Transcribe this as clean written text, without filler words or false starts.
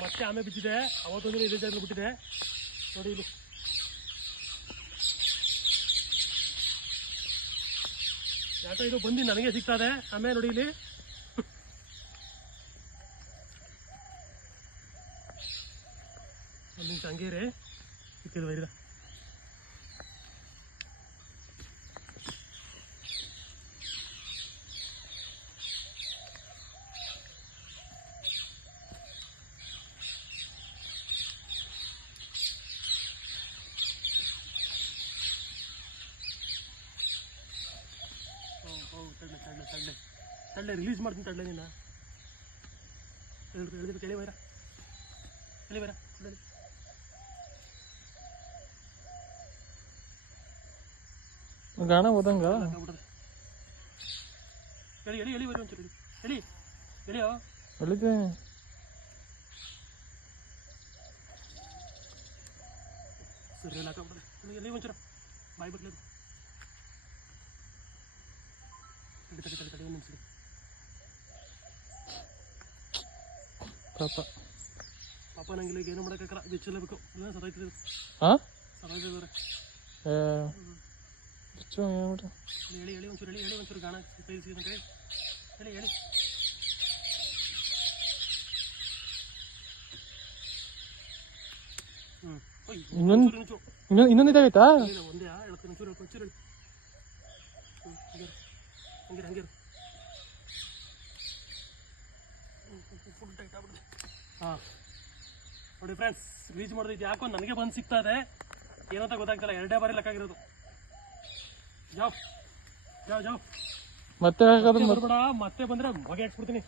ಮತ್ತೆ ಆಮೆ ಬಿದ್ದಿದೆ. ಅವತ್ತೊಂದಿನ ಇದೇ ಜಾಗದಲ್ಲಿ ಬಿಟ್ಟಿದೆ ನೋಡಿ ಇಲ್ಲಿ. ಯಾಕೋ ಇದು ಬಂದು ನನಗೆ ಸಿಗ್ತದೆ ಆಮೆ ನೋಡಿ ಇಲ್ಲಿ. ಒಂದು ನಿಮಿಷ ಹಂಗೆ ರೀ ಸಿಕ್ಕಿದ್ವ ಇಲ್ಲ. ತಳ್ಳೆ ರಿಲೀಸ್ ಮಾಡ್ತೀನಿ ತಳ್ಳೆ ನೀನು. ಹೇಳಿದ್ರೆ ಕೇಳಿ ಬೈರ ಹೇಳಿ ಬೈರ ಗಾಣ ಹೋದಂಗ ಹೇಳಿ ಹೇಳಿ ಹೇಳಿ ಬರಿ ಒಂಚೂರು ಹೇಳಿ ಹೇಳಿಯೋ ಹೇಳಿದ್ದೆ. ಸರಿ ಹೇಳಿ ಹಾಕೊಂಡ್ಬಿಡ್ರಿ ಎಲ್ಲಿ ಒಂಚೂರು ಬಾಯಿ ಬಗ್ಲದು. ತಡಿ ಒಂದು ನಿಮಿಷ. ಪಾಪ ಪಾಪ ನಂಗಿಲ್ಲ ಈಗ ಏನು ಮಾಡೋಕ್ಕಾಗಲ್ಲ. ಬಿಚ್ಚಲೇಬೇಕು ಇಲ್ಲ ಸದಾಯ್ತದೆ. ಹಾಂ ಸದಾಯ್ತದವ್ರೆ ಹೇಳಿ ಹೇಳಿ ಒಂಚೂರು ಹೇಳಿ ಒಂಚೂರು ಗಾಣ ಕೈ ಸಿಗಂತ ಹೇಳಿ ಹೇಳಿ. ಇನ್ನೊಂದು ಇದಾಗೈತಾ? ಒಂದೇ ಹೇಳ್ತೀನಿ ಒಂಚೂರು ಒಂಚೂರು ಹಂಗೆ ಹಾಂ ನೋಡಿ ಫ್ರೆಂಡ್ಸ್ ರಿಲೀಸ್ ಮಾಡೋದೈತಿ. ಯಾಕೋ ನನಗೆ ಬಂದು ಸಿಗ್ತಾ ಇದೆ ಏನಂತ ಗೊತ್ತಾಗ್ತಲ್ಲ. 2 ಬಾರಿ ಲೆಕ್ಕಾಗಿರೋದು. ಜಾವ್ ಜಾವ್ ಜಾವ್ ಮತ್ತೆ ಬರ್ಬೇಡ. ಮತ್ತೆ ಬಂದ್ರೆ ಹೊಗೆ ಹಾಕ್ಬಿಡ್ತೀನಿ.